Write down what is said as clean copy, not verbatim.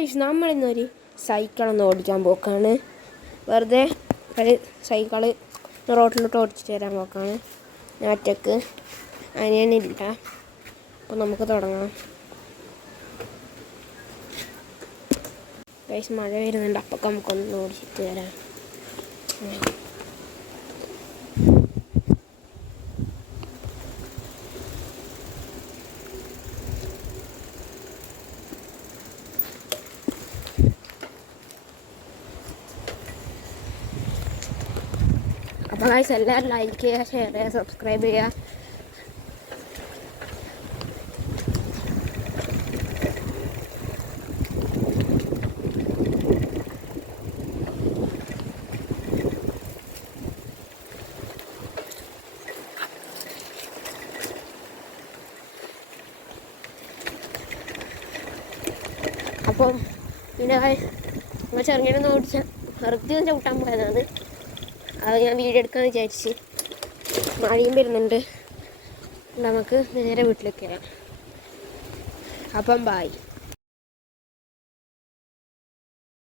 Guys നമ്മളിന്നൊരു സൈക്കിളൊന്ന് ഓടിക്കാൻ പോക്കാണ്. വെറുതെ ഒരു സൈക്കിള് റോട്ടിലോട്ട് ഓടിച്ചിട്ട് തരാൻ പോക്കാണ്. ഞാൻ ഒറ്റക്ക് അനിയനില്ല. അപ്പോൾ നമുക്ക് തുടങ്ങാം. ഗൈസ് മഴ വരുന്നുണ്ട്, അപ്പോൾ നമുക്കൊന്ന് ഓടിച്ചിട്ട് തരാം. അപ്പോൾ ഗൈസ് എല്ലാവരും ലൈക്ക് ചെയ്യുക, ഷെയർ ചെയ്യുക, സബ്സ്ക്രൈബ് ചെയ്യുക. അപ്പം പിന്നെ നമ്മൾ ചെറുങ്ങനെ ഓടിച്ചാൽ വെറുതെ ഒന്ന് ചവിട്ടാൻ പോയതാണ്. അത് ഞാൻ വീഡിയോ എടുക്കാമെന്ന് വിചാരിച്ച്. മഴയും വരുന്നുണ്ട്, നമുക്ക് നേരെ വീട്ടിലേക്ക് വരാം. അപ്പം ബായ്.